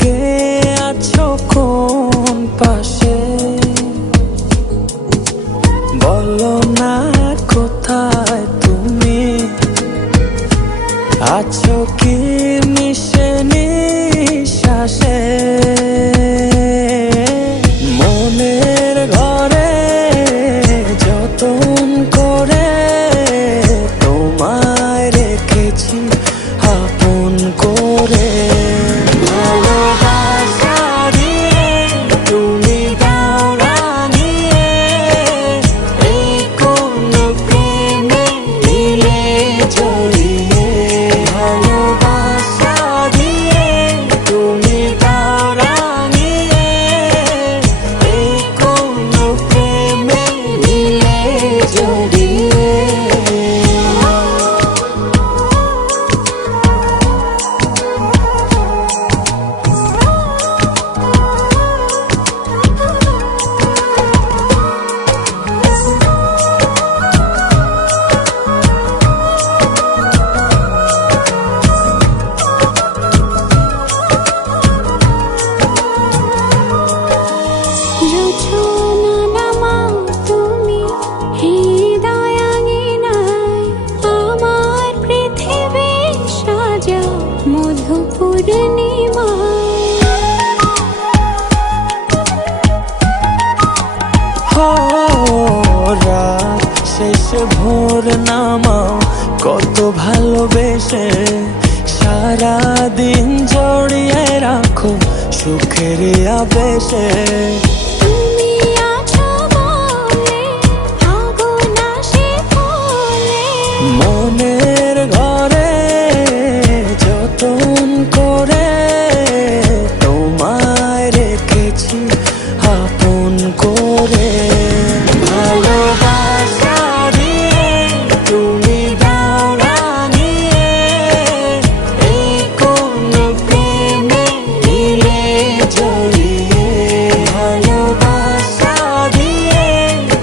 কে আছো কোন পাশে, বলো না কোথায় তুমি আছো কি মিশে নিঃশ্বাসে। মনের ঘরে যতন করে তোমায় রেখেছি আপন করে। ভালোবাসা দিয়ে তুমি দাও রাঙিয়ে, এই কোন প্রেমে দিলে জড়িয়ে। ভালোবাসা দিয়ে তুমি দাও রাঙিয়ে, এই কোন প্রেমে দিলে জড়িয়ে। রাত শেষে ভোর নামাও কত ভালোবেসে, সারাদিন জড়িয়ে রাখো সুখের আবেশে। মনের ঘরে যতন করে তোমায় রেখেছি আপন করে। ভালোবাসা দিয়ে তুমি দাও রাঙিয়ে, এই কোন প্রেমে দিলে জড়িয়ে। ভালোবাসা দিয়ে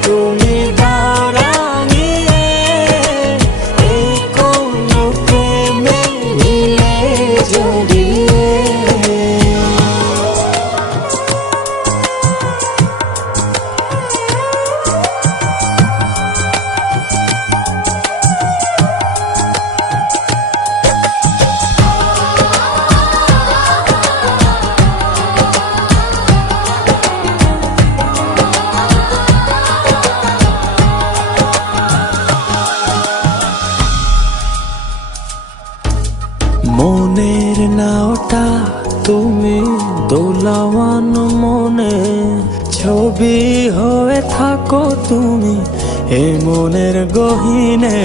তুমি দাও রাঙিয়ে, এই কোন প্রেমে দিলে জড়িয়ে। মনের নাওটা তুমি দোলাওয়ান মনে, ছবি হয়ে থাকো তুমি এ মনের গহীনে।